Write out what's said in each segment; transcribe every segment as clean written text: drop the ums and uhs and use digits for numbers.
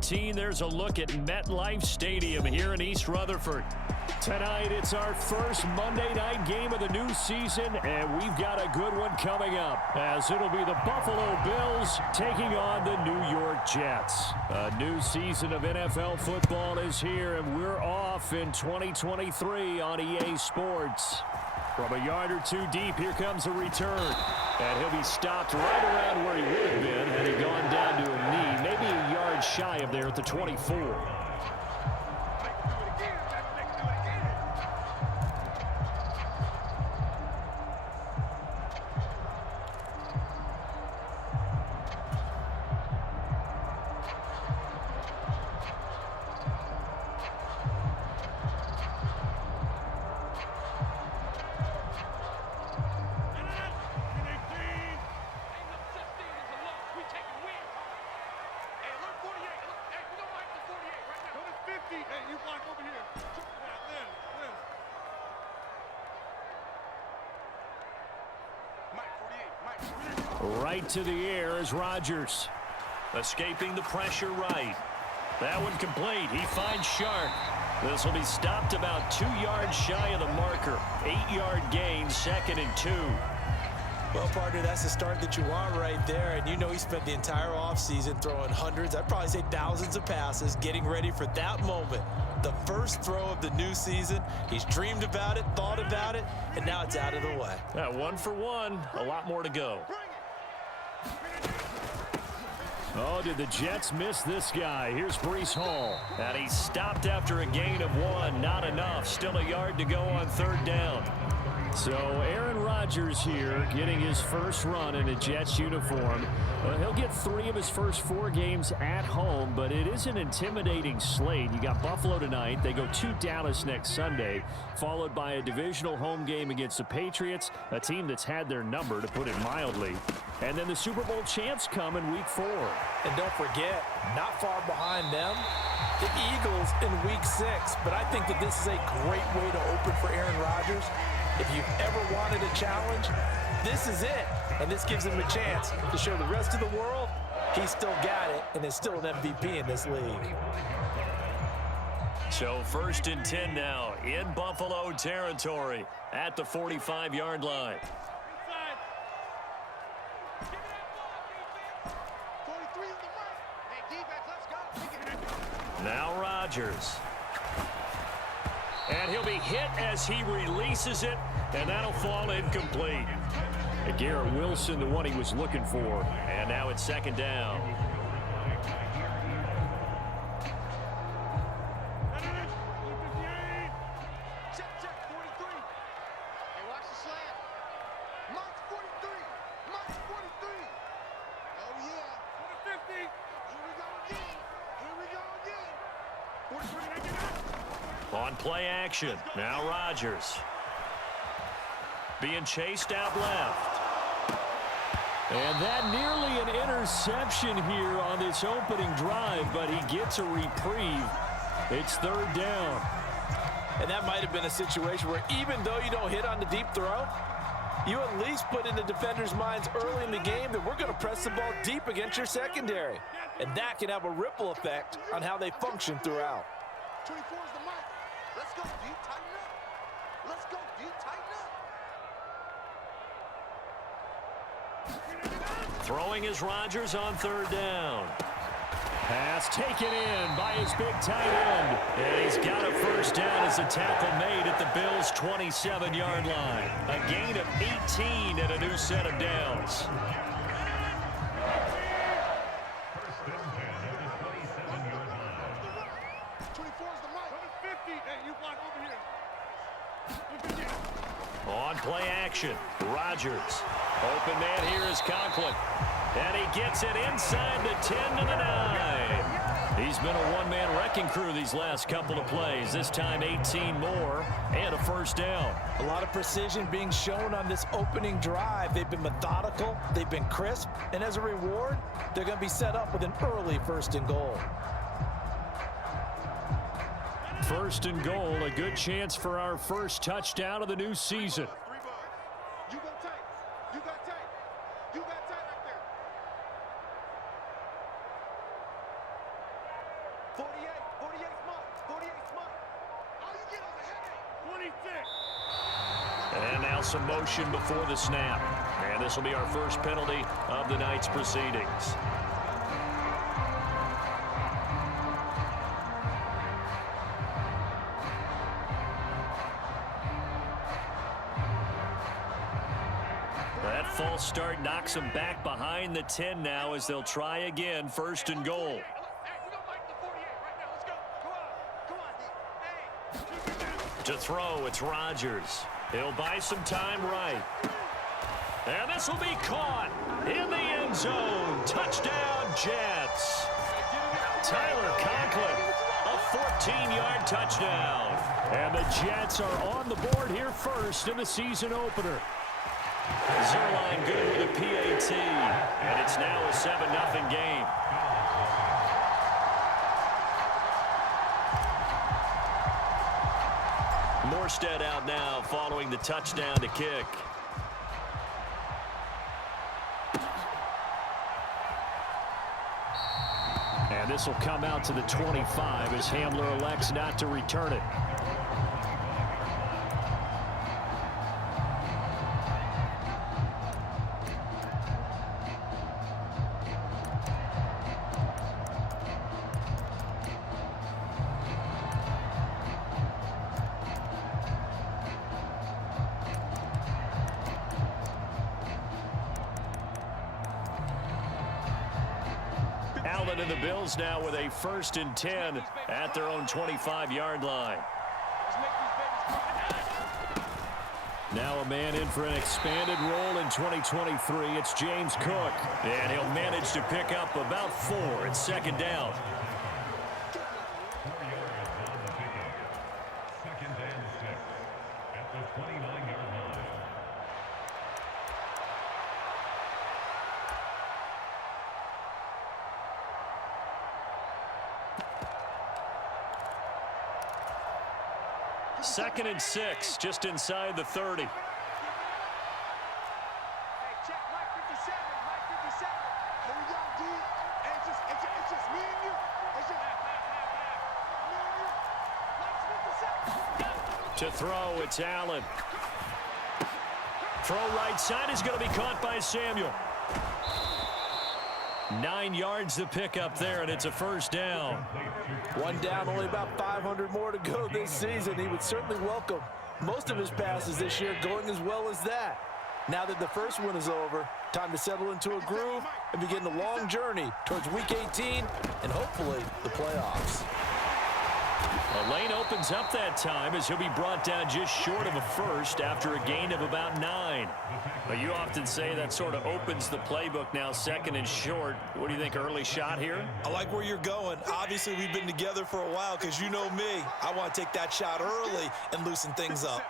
14, there's a look at MetLife Stadium here in East Rutherford. Tonight, it's our first Monday night game of the new season, and we've got a good one coming up, as it'll be the Buffalo Bills taking on the New York Jets. A new season of NFL football is here, and we're off in 2023 on EA Sports. From a yard or two deep, here comes a return. And he'll be stopped right around where he would have been had he gone down to a knee, maybe a yard shy of there at the 24. Right to the air is Rodgers. Escaping the pressure right. That one complete. He finds Sharp. This will be stopped about 2 yards shy of the marker. 8-yard gain, 2nd and 2. Well, partner, that's the start that you want right there. And you know he spent the entire offseason throwing hundreds, I'd probably say thousands of passes, getting ready for that moment. The first throw of the new season. He's dreamed about it, thought about it, and now it's out of the way. 1 for 1. A lot more to go. Oh, did the Jets miss this guy? Here's Breece Hall. And he's stopped after a gain of 1. Not enough. Still a yard to go on 3rd down. So Aaron Rodgers here getting his first run in a Jets uniform. He'll get 3 of his first 4 games at home, but it is an intimidating slate. You got Buffalo tonight. They go to Dallas next Sunday, followed by a divisional home game against the Patriots, a team that's had their number, to put it mildly. And then the Super Bowl champs come in Week 4. And don't forget, not far behind them, the Eagles in Week 6. But I think that this is a great way to open for Aaron Rodgers. If you've ever wanted a challenge, this is it. And this gives him a chance to show the rest of the world he's still got it and is still an MVP in this league. So 1st and 10 now in Buffalo territory at the 45-yard line. Now Rodgers. And he'll be hit as he releases it, and that'll fall incomplete. And Garrett Wilson, the one he was looking for. And now it's 2nd down. On play action, now Rodgers. Being chased out left. And that nearly an interception here on this opening drive, but he gets a reprieve. It's 3rd down. And that might have been a situation where even though you don't hit on the deep throw, you at least put in the defender's minds early in the game that we're going to press the ball deep against your secondary. And that can have a ripple effect on how they function throughout. 24 is the mic. Let's go deep, tighten up. Let's go deep, tighten up. Throwing is Rodgers on 3rd down. Pass taken in by his big tight end. And he's got a 1st down as a tackle made at the Bills' 27-yard line. A gain of 18 and a new set of downs. On play action, Rodgers. Open man here is Conklin. And he gets it inside the 10 to the 9. He's been a one-man wrecking crew these last couple of plays. This time 18 more and a 1st down. A lot of precision being shown on this opening drive. They've been methodical, they've been crisp, and as a reward, they're going to be set up with an early 1st and goal. 1st and goal, a good chance for our first touchdown of the new season. You go tight. You got tight. You got tight right there. 48 month. 48 month. All you get is a headache. 26. And now some motion before the snap. And this will be our first penalty of the night's proceedings. That false start knocks them back behind the 10 now as they'll try again, first and goal. To throw, it's Rodgers. He'll buy some time right. And this will be caught in the end zone. Touchdown, Jets. Tyler Conklin, a 14-yard touchdown. And the Jets are on the board here first in the season opener. Zerline good with a PAT. And it's now a 7-0 game. Morstead out now following the touchdown to kick. And this will come out to the 25 as Hamler elects not to return it. Allen and the Bills now with a 1st and 10 at their own 25-yard line. Now a man in for an expanded role in 2023. It's James Cook. And he'll manage to pick up about 4 at second down. Second and 6, just inside the 30. Hey, check, Mike 57, Mike 57. Here we go, D. Hey, it's just me and you. It's just me and you. Mike 57. To throw, it's Allen. Throw right side is going to be caught by Samuel. 9 yards to pick up there, and it's a first down. One down, only about 500 more to go this season. He would certainly welcome most of his passes this year going as well as that. Now that the first one is over, time to settle into a groove and begin the long journey towards Week 18 and hopefully the playoffs. A lane opens up that time as he'll be brought down just short of a first after a gain of about 9. But you often say that sort of opens the playbook now, 2nd and short. What do you think, early shot here? I like where you're going. Obviously, we've been together for a while because you know me. I want to take that shot early and loosen things up.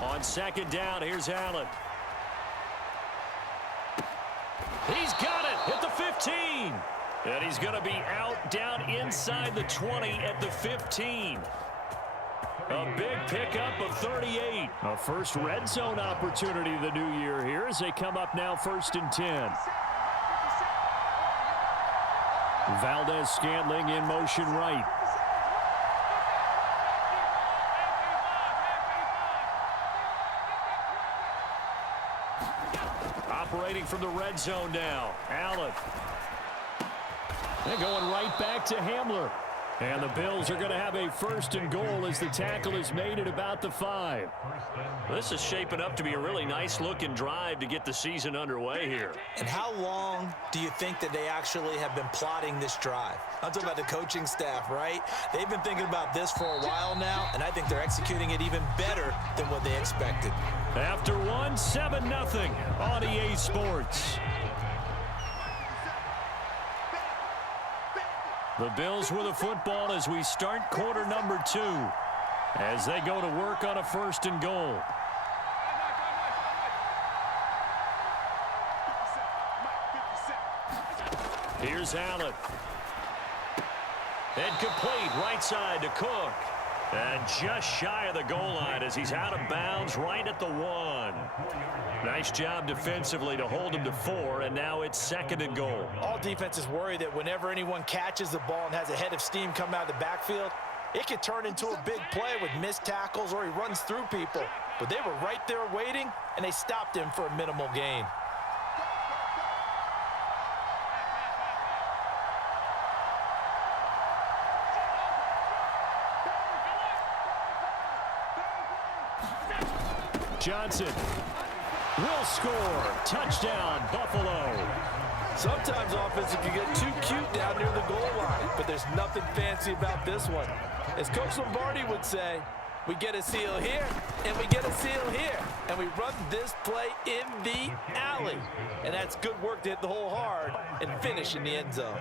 On 2nd down, here's Allen. He's got it at the 15. And he's going to be out down inside the 20 at the 15. A big pickup of 38. A first red zone opportunity of the new year here as they come up now 1st and 10. Valdez-Scantling in motion right. Operating from the red zone now. Allen. They're going right back to Hamler. And the Bills are going to have a 1st and goal as the tackle is made at about the 5. This is shaping up to be a really nice-looking drive to get the season underway here. And how long do you think that they actually have been plotting this drive? I'm talking about the coaching staff, right? They've been thinking about this for a while now, and I think they're executing it even better than what they expected. After one, 7-0 on EA Sports. The Bills with the football as we start quarter number 2 as they go to work on a 1st and goal. Here's Allen. And complete right side to Cook. And just shy of the goal line as he's out of bounds right at the 1. Nice job defensively to hold him to 4, and now it's 2nd and goal. All defenses worry that whenever anyone catches the ball and has a head of steam come out of the backfield, it could turn into a big play with missed tackles or he runs through people. But they were right there waiting, and they stopped him for a minimal gain. Johnson will score. Touchdown, Buffalo. Sometimes offenses can get too cute down near the goal line, but there's nothing fancy about this one. As Coach Lombardi would say, we get a seal here, and we get a seal here, and we run this play in the alley. And that's good work to hit the hole hard and finish in the end zone.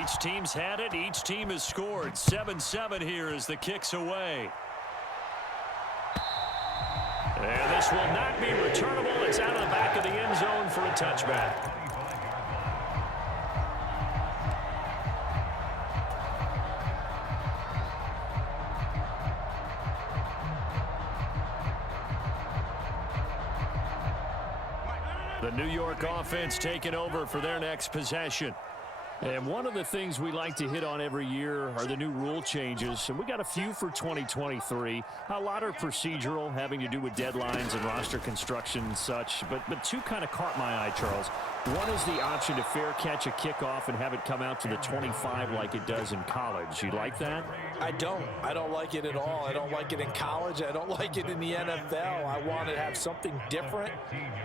Each team's had it. Each team has scored. 7-7 here as the kick's away. And this will not be returnable. It's out of the back of the end zone for a touchback. The New York offense taking over for their next possession. And one of the things we like to hit on every year are the new rule changes. And we got a few for 2023. A lot are procedural, having to do with deadlines and roster construction and such. But two kind of caught my eye, Charles. One is the option to fair catch a kickoff and have it come out to the 25 like it does in college. You like that? I don't like it at all. I don't like it in college. I don't like it in the NFL. I want to have something different,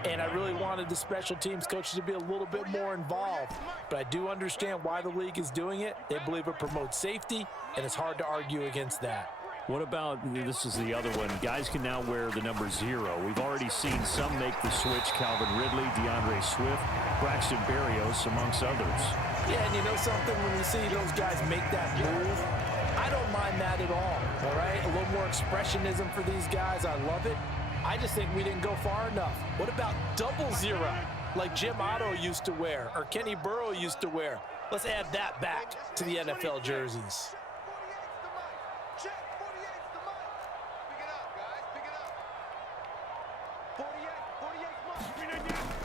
and I really wanted the special teams coaches to be a little bit more involved. But I do understand why the league is doing it. They believe it promotes safety, and it's hard to argue against that. What about, this is the other one, guys can now wear the number 0. We've already seen some make the switch, Calvin Ridley, DeAndre Swift, Braxton Berrios, amongst others. Yeah, and you know something, when you see those guys make that move, I don't mind that at all right? A little more expressionism for these guys, I love it. I just think we didn't go far enough. What about 00, like Jim Otto used to wear, or Kenny Burrow used to wear? Let's add that back to the NFL jerseys.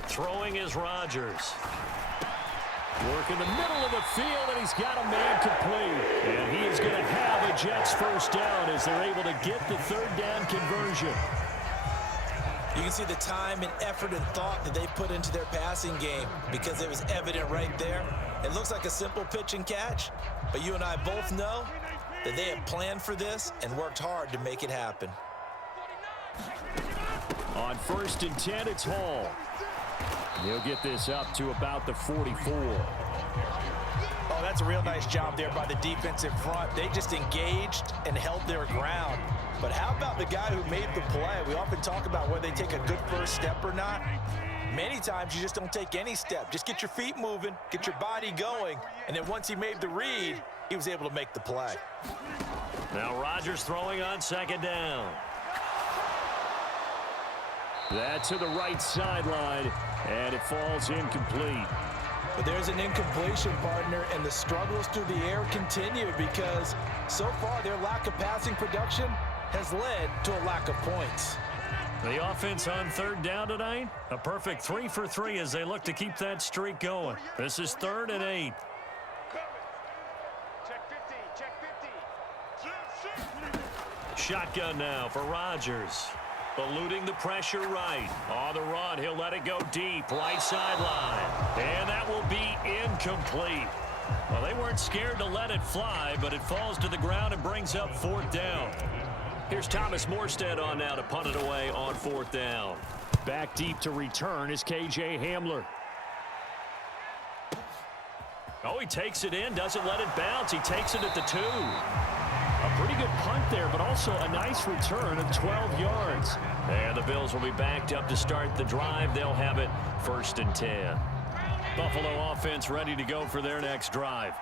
Throwing is Rodgers. Work in the middle of the field, and he's got a man complete. And he is going to have a Jets first down as they're able to get the 3rd down conversion. You can see the time and effort and thought that they put into their passing game because it was evident right there. It looks like a simple pitch and catch, but you and I both know that they have planned for this and worked hard to make it happen. On 1st and 10, it's Hall. He'll get this up to about the 44. Oh, that's a real nice job there by the defensive front. They just engaged and held their ground. But how about the guy who made the play? We often talk about whether they take a good first step or not. Many times you just don't take any step. Just get your feet moving, get your body going, and then once he made the read, he was able to make the play. Now Rodgers throwing on 2nd down. That to the right sideline, and it falls incomplete. But there's an incompletion, partner, and the struggles through the air continue because so far their lack of passing production has led to a lack of points. The offense on 3rd down tonight, a perfect 3 for 3 as they look to keep that streak going. This is 3rd and 8. Shotgun now for Rodgers. Eluding the pressure right. On the run, he'll let it go deep. Right sideline. And that will be incomplete. Well, they weren't scared to let it fly, but it falls to the ground and brings up 4th down. Here's Thomas Morstead on now to punt it away on 4th down. Back deep to return is K.J. Hamler. Oh, he takes it in, doesn't let it bounce. He takes it at the 2. A pretty good punt there, but also a nice return of 12 yards. And the Bills will be backed up to start the drive. They'll have it 1st and 10. Buffalo offense ready to go for their next drive.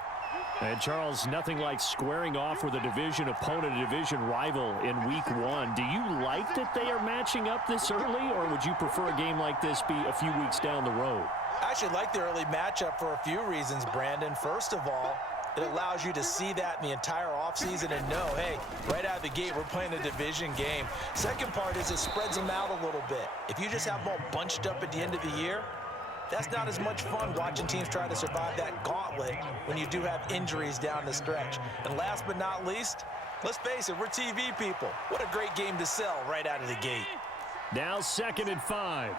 And, Charles, nothing like squaring off with a division opponent, a division rival in Week 1. Do you like that they are matching up this early, or would you prefer a game like this be a few weeks down the road? I actually like the early matchup for a few reasons, Brandon. First of all, it allows you to see that in the entire offseason and know, hey, right out of the gate, we're playing a division game. Second part is it spreads them out a little bit. If you just have them all bunched up at the end of the year, that's not as much fun watching teams try to survive that gauntlet when you do have injuries down the stretch. And last but not least, let's face it, we're TV people. What a great game to sell right out of the gate. Now 2nd and 5.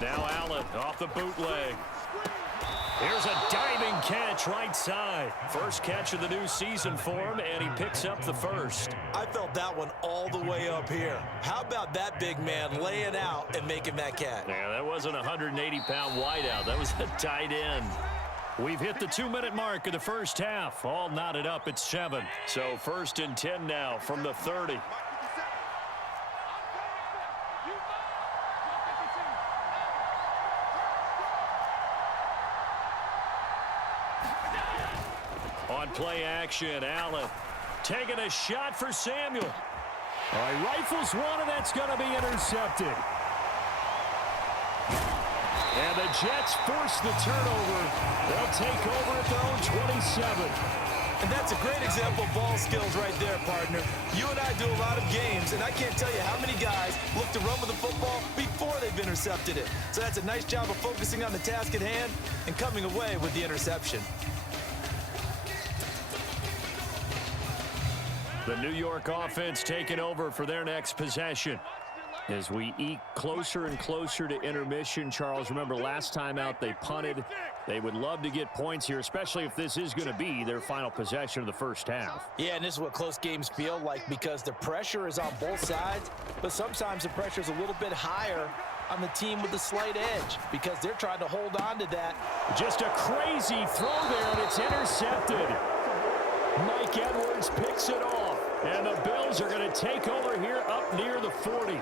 Now Allen off the bootleg. Here's a diving catch right side. First catch of the new season for him, and he picks up the first. I felt that one all the way up here. How about that big man laying out and making that catch? Yeah, that wasn't a 180-pound wideout. That was a tight end. We've hit the 2-minute mark of the first half. All knotted up at 7. So 1st and 10 now from the 30. On play action, Allen taking a shot for Samuel. All right, rifles one, and that's going to be intercepted. And the Jets force the turnover. They'll take over at their own 27. And that's a great example of ball skills right there, partner. You and I do a lot of games, and I can't tell you how many guys look to run with the football before they've intercepted it. So that's a nice job of focusing on the task at hand and coming away with the interception. The New York offense taking over for their next possession. As we eke closer and closer to intermission, Charles, remember last time out they punted. They would love to get points here, especially if this is going to be their final possession of the first half. Yeah, and this is what close games feel like because the pressure is on both sides, but sometimes the pressure is a little bit higher on the team with the slight edge because they're trying to hold on to that. Just a crazy throw there, and it's intercepted. Mike Edwards picks it off, and the Bills are going to take over here up near the 40.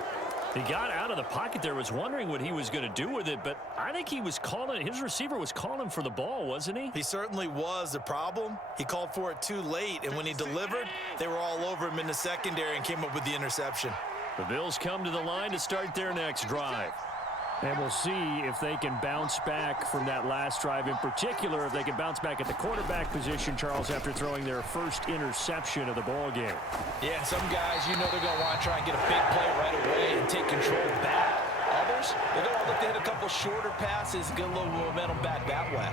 He got out of the pocket there, was wondering what he was going to do with it, but I think he was calling, his receiver was calling for the ball, wasn't he? He certainly was. The problem, he called for it too late, and when he delivered, they were all over him in the secondary and came up with the interception. The Bills come to the line to start their next drive. And we'll see if they can bounce back from that last drive, in particular, if they can bounce back at the quarterback position, Charles, after throwing their first interception of the ball game. Yeah, some guys, you know they're going to want to try and get a big play right away and take control back. Others, they're going to look to hit a couple shorter passes, get a little momentum back that way.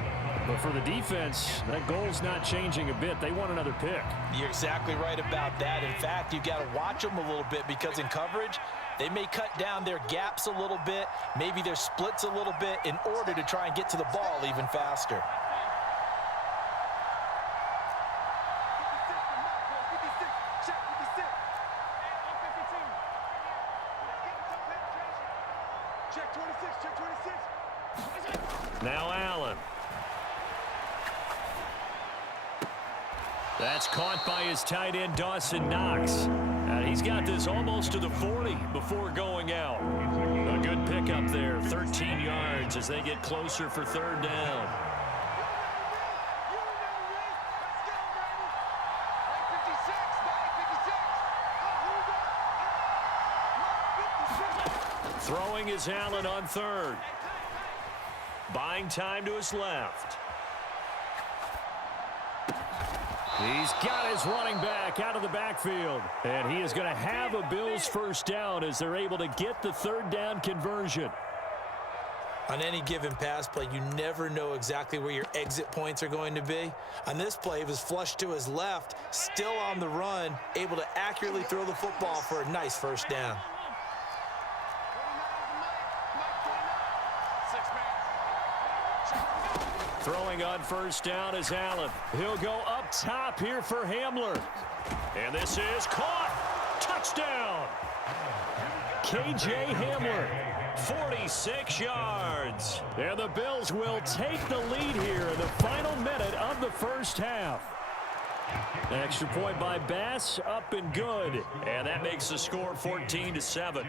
But for the defense, that goal's not changing a bit. They want another pick. You're exactly right about that. In fact, you've got to watch them a little bit because in coverage, they may cut down their gaps a little bit, maybe their splits a little bit in order to try and get to the ball even faster. Now Allen. That's caught by his tight end, Dawson Knox. He's got this almost to the 40 before going out. A good pickup there, 13 yards as they get closer for third down. Throwing is Allen on third. Buying time to his left. He's got his running back out of the backfield. And he is going to have a Bills first down as they're able to get the third down conversion. On any given pass play, you never know exactly where your exit points are going to be. On this play, it was flushed to his left, still on the run, able to accurately throw the football for a nice first down. Throwing on first down is Allen. He'll go up top here for Hamler. And this is caught. Touchdown. KJ Hamler, 46 yards. And the Bills will take the lead here in the final minute of the first half. Extra point by Bass, up and good. And that makes the score 14-7.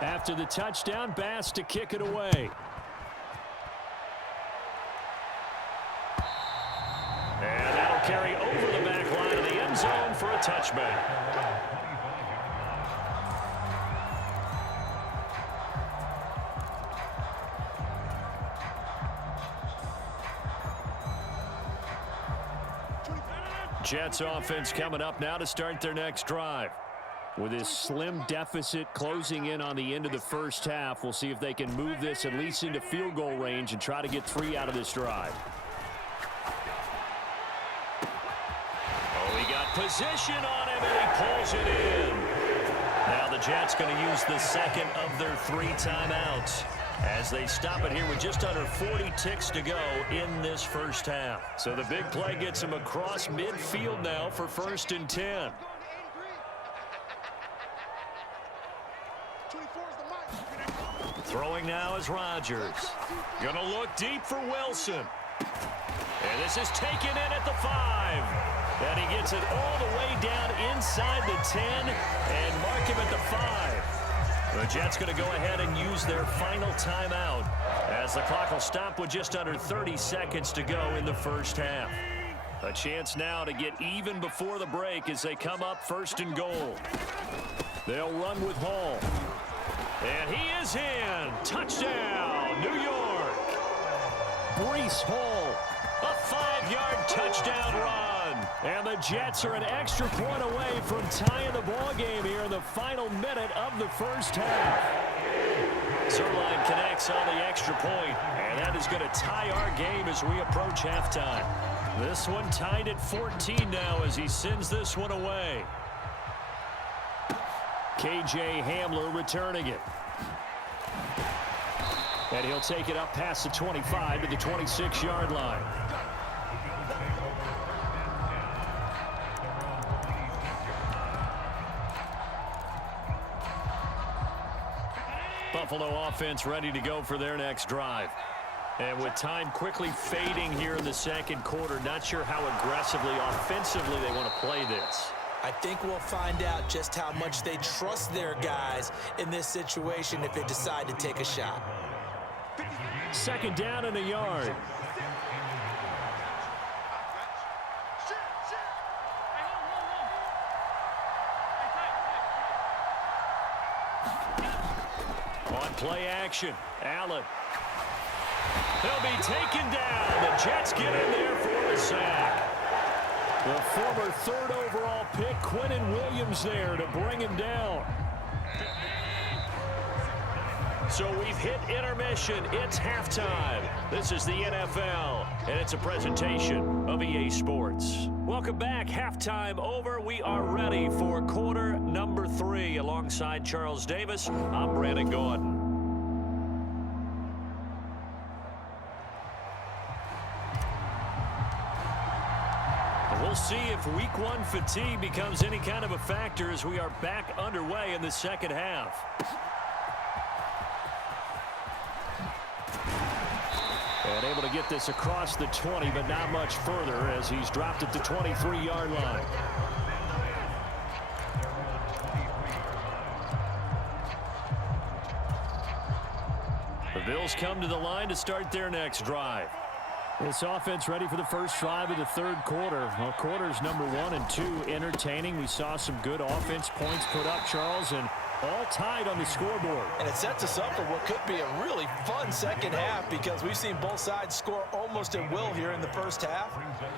After the touchdown, Bass to kick it away. And that'll carry over the back line of the end zone for a touchback. Jets offense coming up now to start their next drive. With this slim deficit closing in on the end of the first half, we'll see if they can move this at least into field goal range and try to get 3 out of this drive. Oh, he got position on him, and he pulls it in. Now the Jets going to use the second of their 3 timeouts as they stop it here with just under 40 ticks to go in this first half. So the big play gets him across midfield now for 1st and 10. Throwing now is Rodgers. Gonna look deep for Wilson. And this is taken in at the 5. And he gets it all the way down inside the 10 and mark him at the 5. The Jets going to go ahead and use their final timeout as the clock will stop with just under 30 seconds to go in the first half. A chance now to get even before the break as they come up 1st and goal. They'll run with Hall. And he is in. Touchdown, New York. Breece Hall, a 5-yard touchdown run. And the Jets are an extra point away from tying the ball game here in the final minute of the first half. Zerline connects on the extra point, and that is going to tie our game as we approach halftime. This one tied at 14 now as he sends this one away. K.J. Hamler returning it. And he'll take it up past the 25 to the 26-yard line. Buffalo offense ready to go for their next drive. And with time quickly fading here in the second quarter, not sure how aggressively, offensively they want to play this. I think we'll find out just how much they trust their guys in this situation if they decide to take a shot. 2nd down and a yard. On play action, Allen. He'll be taken down. The Jets get in there for a sack. The former 3rd overall pick, Quinnen Williams, there to bring him down. So we've hit intermission. It's halftime. This is the NFL, and it's a presentation of EA Sports. Welcome back. Halftime over. We are ready for quarter number 3. Alongside Charles Davis, I'm Brandon Gordon. We'll see if week 1 fatigue becomes any kind of a factor as we are back underway in the second half. And able to get this across the 20, but not much further as he's dropped at the 23-yard line. The Bills come to the line to start their next drive. This offense ready for the first drive of the 3rd quarter. Well, quarters number 1 and 2 entertaining. We saw some good offense points put up, Charles, and all tied on the scoreboard. And it sets us up for what could be a really fun second half because we've seen both sides score almost at will here in the first half.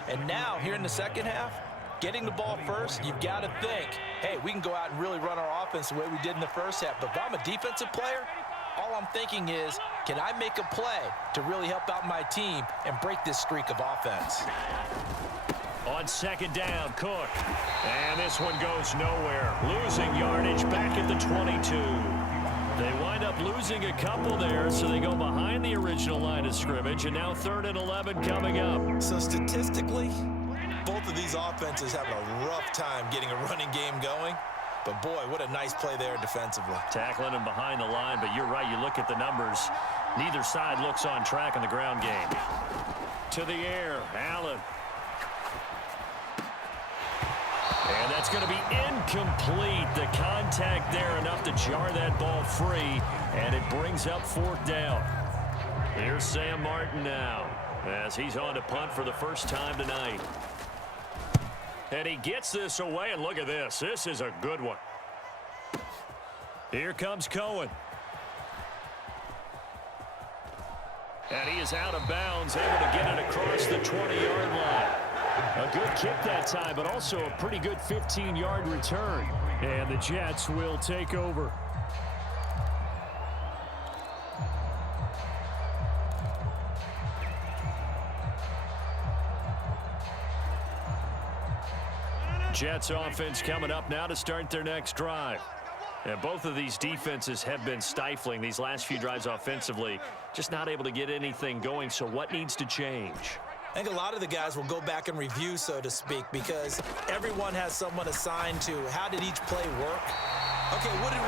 And now, here in the second half, getting the ball first, you've got to think, hey, we can go out and really run our offense the way we did in the first half. But if I'm a defensive player, all I'm thinking is, can I make a play to really help out my team and break this streak of offense? On 2nd down, Cook. And this one goes nowhere. Losing yardage back at the 22. They wind up losing a couple there, so they go behind the original line of scrimmage, and now 3rd and 11 coming up. So statistically, both of these offenses having a rough time getting a running game going. But, boy, what a nice play there defensively. Tackling him behind the line, but you're right. You look at the numbers. Neither side looks on track in the ground game. To the air, Allen. And that's going to be incomplete. The contact there enough to jar that ball free, and it brings up 4th down. Here's Sam Martin now as he's on to punt for the first time tonight. And he gets this away, and look at this. This is a good one. Here comes Cohen. And he is out of bounds, able to get it across the 20-yard line. A good kick that time, but also a pretty good 15-yard return. And the Jets will take over. Jets offense coming up now to start their next drive. And both of these defenses have been stifling these last few drives offensively. Just not able to get anything going, so what needs to change? I think a lot of the guys will go back and review, so to speak, because everyone has someone assigned to how did each play work. Okay, what did we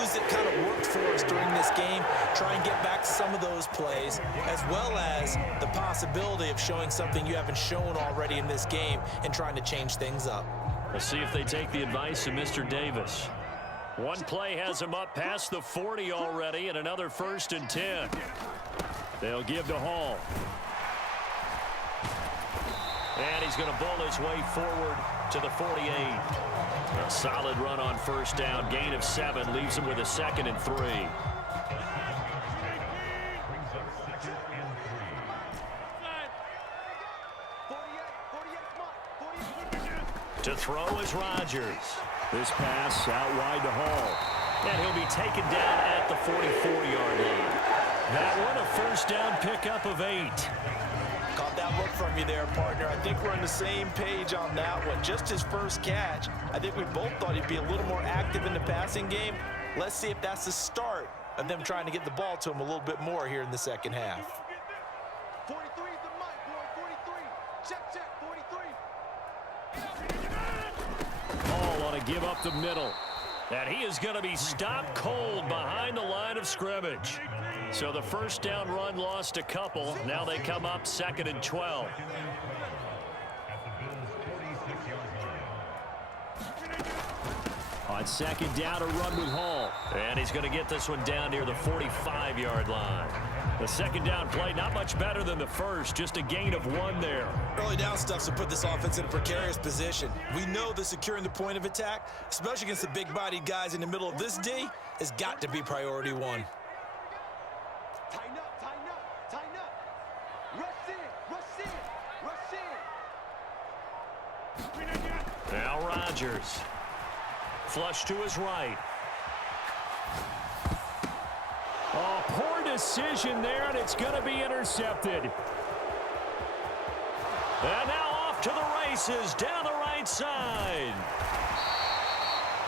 use that kind of worked for us during this game? Try and get back some of those plays, as well as the possibility of showing something you haven't shown already in this game and trying to change things up. We'll see if they take the advice of Mr. Davis. One play has him up past the 40 already, and another 1st and 10. They'll give to Hall. And he's going to bull his way forward to the 48. A solid run on 1st down. Gain of 7 leaves him with a 2nd and 3. To throw is Rodgers. This pass out wide to Hall. And he'll be taken down at the 44-yard line. That one, a 1st down pickup of 8. Caught that look from you there, partner. I think we're on the same page on that one. Just his first catch. I think we both thought he'd be a little more active in the passing game. Let's see if that's the start of them trying to get the ball to him a little bit more here in the second half. 43 is the mic, boy. 43. Check, 43. Hall on a give up the middle. And he is going to be stopped cold behind the line of scrimmage. So the 1st down run lost a couple. Now they come up 2nd and 12. On 2nd down, a run with Hall. And he's going to get this one down near the 45-yard line. The 2nd down play, not much better than the first, just a gain of 1 there. Early down stuff to put this offense in a precarious position. We know that securing the point of attack, especially against the big-bodied guys in the middle of this D, has got to be priority 1. Tighten up, tighten up, tighten up. Rush in, rush in, rush in. Now Rodgers. Flush to his right. Oh, poor decision there, and it's going to be intercepted. And now off to the races down the right side.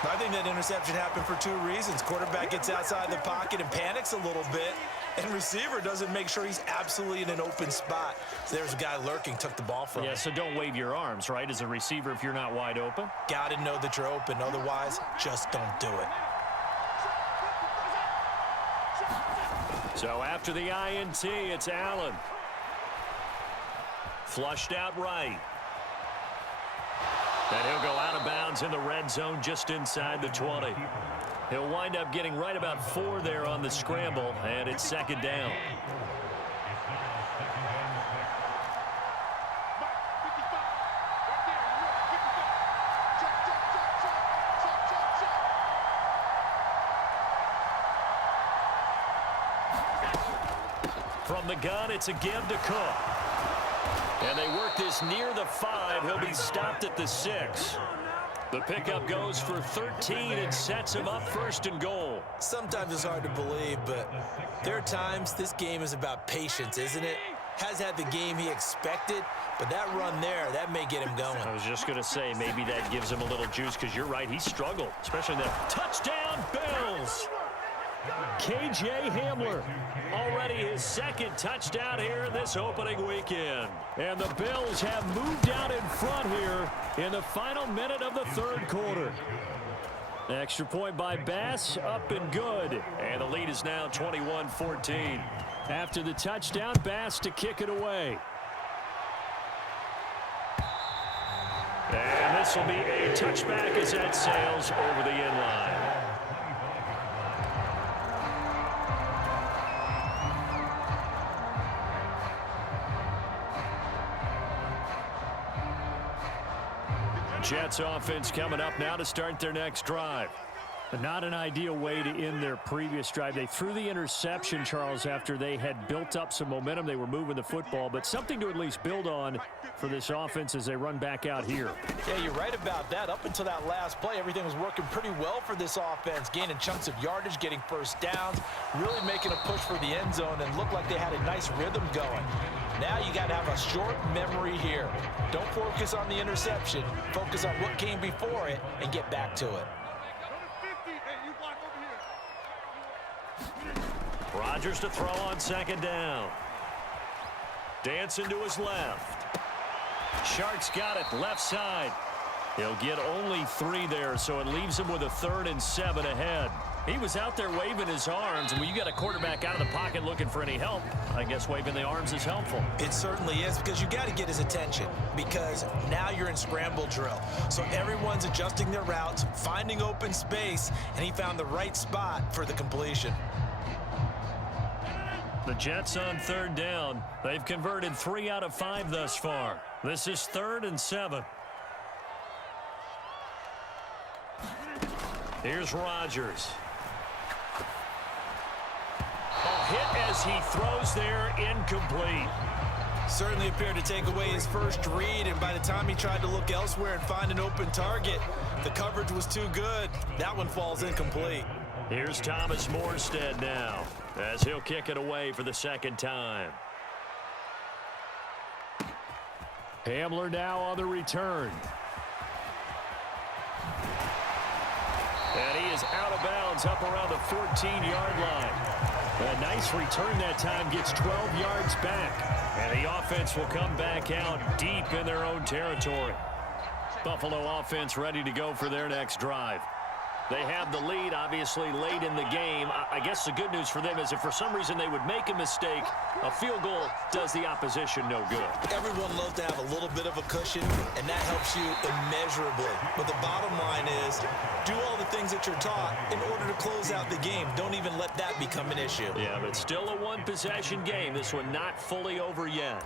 I think that interception happened for 2 reasons. Quarterback gets outside the pocket and panics a little bit, and receiver doesn't make sure he's absolutely in an open spot. So there's a guy lurking, took the ball from him. Yeah, so don't wave your arms, right, as a receiver if you're not wide open. Got to know that you're open. Otherwise, just don't do it. So after the INT, it's Allen. Flushed out right. And he'll go out of bounds in the red zone just inside the 20. He'll wind up getting right about 4 there on the scramble, and it's 2nd down. From the gun, it's a give to Cook. And they work this near the 5. He'll be stopped at the 6. The pickup goes for 13 and sets him up 1st and goal. Sometimes it's hard to believe, but there are times this game is about patience, isn't it? Has had the game he expected, but that run there, that may get him going. I was just going to say, maybe that gives him a little juice, because you're right, he struggled, especially that touchdown Bills. K.J. Hamler, already his 2nd touchdown here in this opening weekend. And the Bills have moved out in front here in the final minute of the 3rd quarter. Extra point by Bass, up and good. And the lead is now 21-14. After the touchdown, Bass to kick it away. And This will be a touchback as that sails over the end line. Jets offense coming up now to start their next drive. Not an ideal way to end their previous drive. They threw the interception, Charles, after they had built up some momentum. They were moving the football, but something to at least build on for this offense as they run back out here. Yeah, you're right about that. Up until that last play, everything was working pretty well for this offense, gaining chunks of yardage, getting first downs, really making a push for the end zone, and looked like they had a nice rhythm going. Now you got to have a short memory here. Don't focus on the interception. Focus on what came before it and get back to it. Rodgers to throw on second down. Dancing to his left. Shark's got it left side. He'll get only 3 there, so it leaves him with a 3rd and 7 ahead. He was out there waving his arms, and when you got a quarterback out of the pocket looking for any help, I guess waving the arms is helpful. It certainly is, because you got to get his attention, because now you're in scramble drill. So everyone's adjusting their routes, finding open space, and he found the right spot for the completion. The Jets on 3rd down. They've converted 3 out of 5 thus far. This is 3rd and 7. Here's Rodgers. Hit as he throws there, incomplete. Certainly appeared to take away his first read, and by the time he tried to look elsewhere and find an open target, the coverage was too good. That one falls incomplete. Here's Thomas Morstead now, as he'll kick it away for the 2nd time. Hamler now on the return. And he is out of bounds up around the 14-yard line. A nice return that time, gets 12 yards back. And the offense will come back out deep in their own territory. Buffalo offense ready to go for their next drive. They have the lead, obviously, late in the game. I guess the good news for them is if for some reason they would make a mistake, a field goal does the opposition no good. Everyone loves to have a little bit of a cushion, and that helps you immeasurably. But the bottom line is, do all the things that you're taught in order to close out the game. Don't even let that become an issue. Yeah, but still a one-possession game. This one not fully over yet.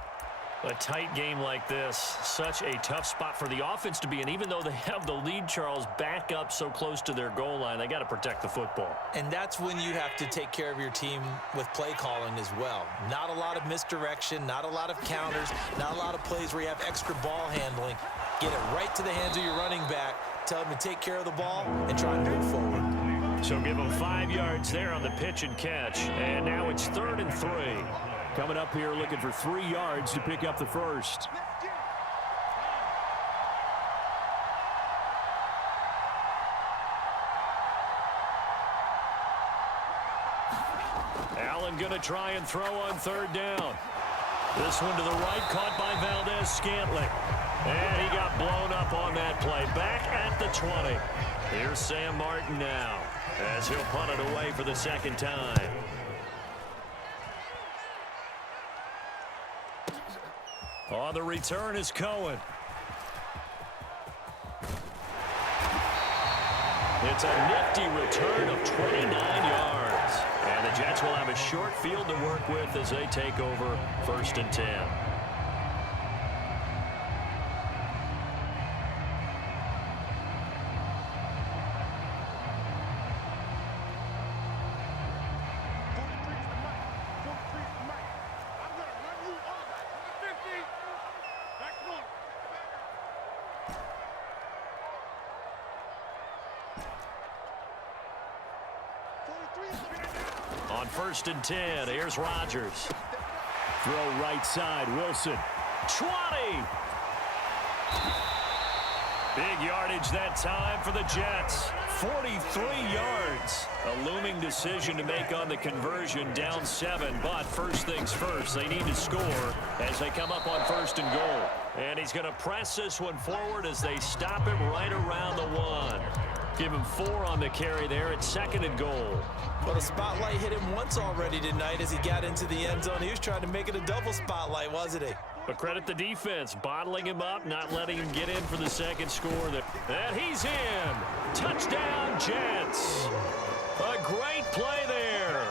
A tight game like this, such a tough spot for the offense to be in. Even though they have the lead, Charles, back up so close to their goal line, they got to protect the football. And that's when you have to take care of your team with play calling as well. Not a lot of misdirection, not a lot of counters, not a lot of plays where you have extra ball handling. Get it right to the hands of your running back, tell him to take care of the ball, and try and move forward. So give him 5 yards there on the pitch and catch. And now it's 3rd and 3. Coming up here looking for 3 yards to pick up the first. Allen going to try and throw on 3rd down. This one to the right, caught by Valdez-Scantling. And he got blown up on that play. Back at the 20. Here's Sam Martin now, as he'll punt it away for the 2nd time. On the return is Cohen. It's a nifty return of 29 yards. And the Jets will have a short field to work with as they take over 1st and 10. On 1st and 10, here's Rodgers. Throw right side, Wilson. 20! Big yardage that time for the Jets. 43 yards. A looming decision to make on the conversion, down 7. But first things first, they need to score as they come up on 1st and goal. And he's going to press this one forward as they stop it right around the 1. Give him 4 on the carry there at 2nd and goal. Well, the spotlight hit him once already tonight as he got into the end zone. He was trying to make it a double spotlight, wasn't he? But credit the defense, bottling him up, not letting him get in for the second score. And he's in. Touchdown, Jets. A great play there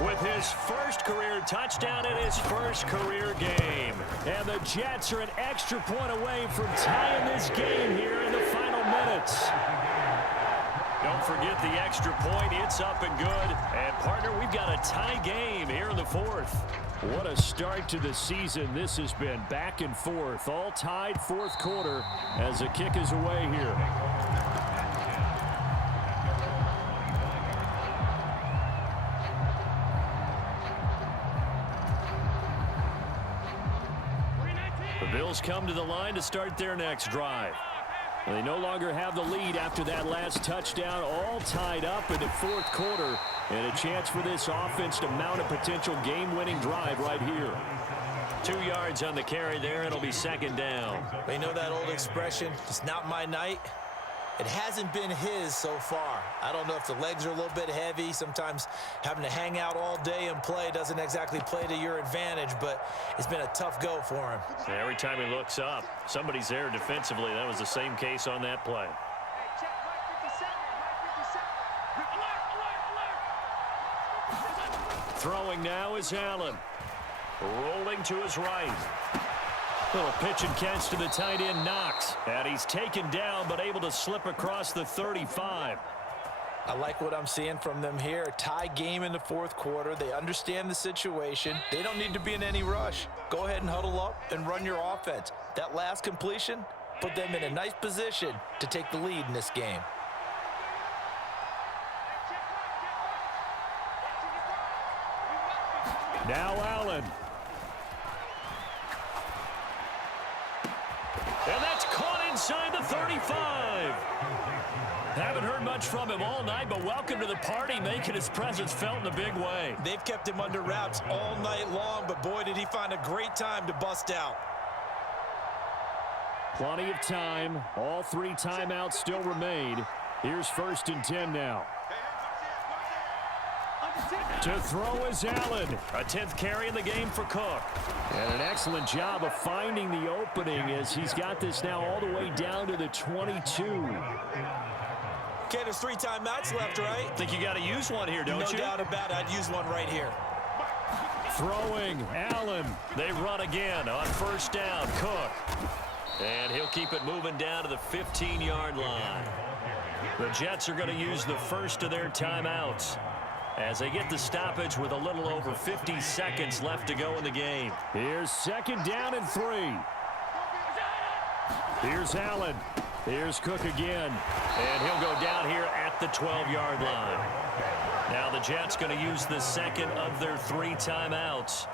with his first career touchdown in his first career game. And the Jets are an extra point away from tying this game here in the final minutes. Don't forget the extra point. It's up and good. And, partner, we've got a tie game here in the fourth. What a start to the season this has been. Back and forth, all tied fourth quarter as the kick is away here. The Bills come to the line to start their next drive. They no longer have the lead after that last touchdown, all tied up in the fourth quarter, and a chance for this offense to mount a potential game-winning drive right here. 2 yards on the carry there. It'll be second down. You know that old expression, it's not my night? It hasn't been his so far. I don't know if the legs are a little bit heavy. Sometimes having to hang out all day and play doesn't exactly play to your advantage, but it's been a tough go for him. And every time he looks up, somebody's there defensively. That was the same case on that play. Throwing now is Allen. Rolling to his right. Little pitch and catch to the tight end, Knox. And he's taken down, but able to slip across the 35. I like what I'm seeing from them here. A tie game in the fourth quarter. They understand the situation. They don't need to be in any rush. Go ahead and huddle up and run your offense. That last completion put them in a nice position to take the lead in this game. Now Allen. And that's caught inside the 35. Haven't heard much from him all night, but welcome to the party, making his presence felt in a big way. They've kept him under wraps all night long, but boy, did he find a great time to bust out. Plenty of time. All 3 timeouts still remain. Here's 1st and 10 now. To throw is Allen. A 10th carry in the game for Cook. And an excellent job of finding the opening as he's got this now all the way down to the 22. Okay, there's 3 timeouts left, right? Think you got to use one here, don't you? No doubt about it. I'd use one right here. Throwing, Allen. They run again on 1st down, Cook. And he'll keep it moving down to the 15-yard line. The Jets are going to use the first of their timeouts as they get the stoppage with a little over 50 seconds left to go in the game. Here's 2nd down and 3. Here's Allen. Here's Cook again. And he'll go down here at the 12-yard line. Now the Jets going to use the second of their 3 timeouts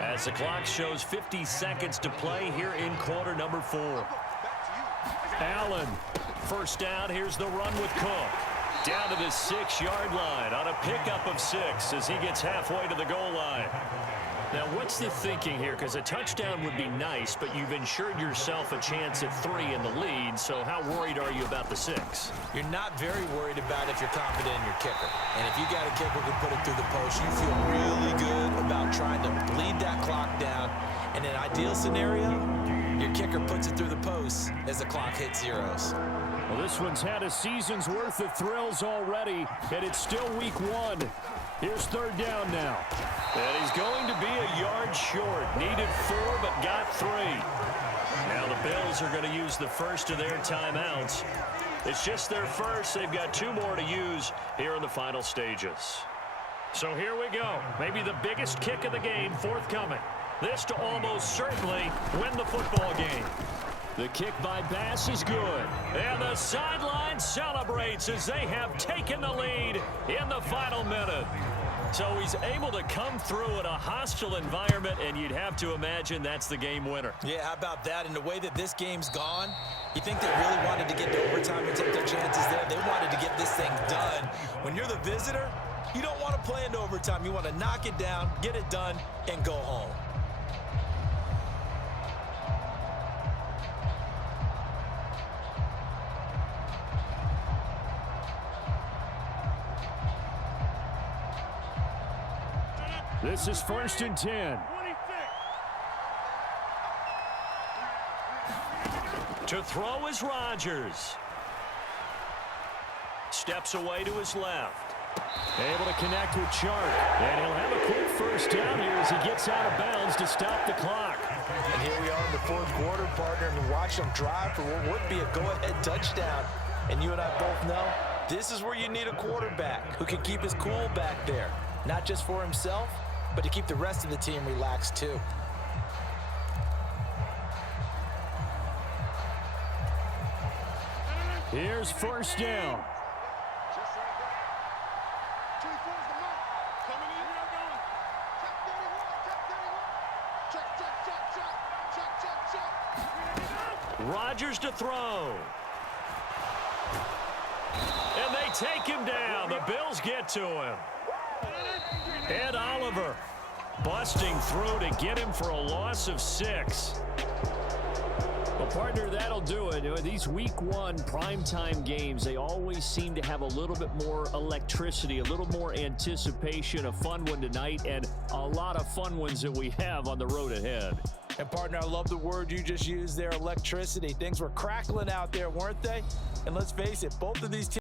as the clock shows 50 seconds to play here in quarter number 4. Allen, 1st down. Here's the run with Cook. Down to the 6-yard line on a pickup of 6 as he gets halfway to the goal line. Now, what's the thinking here? Because a touchdown would be nice, but you've ensured yourself a chance at 3 in the lead, so how worried are you about the 6? You're not very worried about if you're confident in your kicker. And if you got a kicker who can put it through the post, you feel really good about trying to bleed that clock down. In an ideal scenario, your kicker puts it through the post as the clock hits zeros. Well, this one's had a season's worth of thrills already, and it's still week 1. Here's 3rd down now. And he's going to be a yard short. Needed 4, but got 3. Now the Bills are going to use the first of their timeouts. It's just their first. They've got 2 more to use here in the final stages. So here we go. Maybe the biggest kick of the game forthcoming. This to almost certainly win the football game. The kick by Bass is good. And the sideline celebrates as they have taken the lead in the final minute. So he's able to come through in a hostile environment, and you'd have to imagine that's the game winner. Yeah, how about that? And the way that this game's gone, you think they really wanted to get to overtime and take their chances there? They wanted to get this thing done. When you're the visitor, you don't want to play into overtime. You want to knock it down, get it done, and go home. This is 1st and 10. To throw is Rodgers. Steps away to his left. Able to connect with Chark. And he'll have a quick first down here as he gets out of bounds to stop the clock. And here we are in the fourth quarter, partner, and watch them drive for what would be a go-ahead touchdown. And you and I both know this is where you need a quarterback who can keep his cool back there. Not just for himself, but to keep the rest of the team relaxed too. Here's first down. Just like that. 24 is the mark. Coming in. We are going. Check 31. Check 31. Check. Rodgers to throw. And they take him down. The Bills get to him. Ed Oliver busting through to get him for a loss of 6. Well, partner, that'll do it. These week 1 primetime games, they always seem to have a little bit more electricity, a little more anticipation. A fun one tonight, and a lot of fun ones that we have on the road ahead. And, partner, I love the word you just used there, electricity. Things were crackling out there, weren't they? And let's face it, both of these teams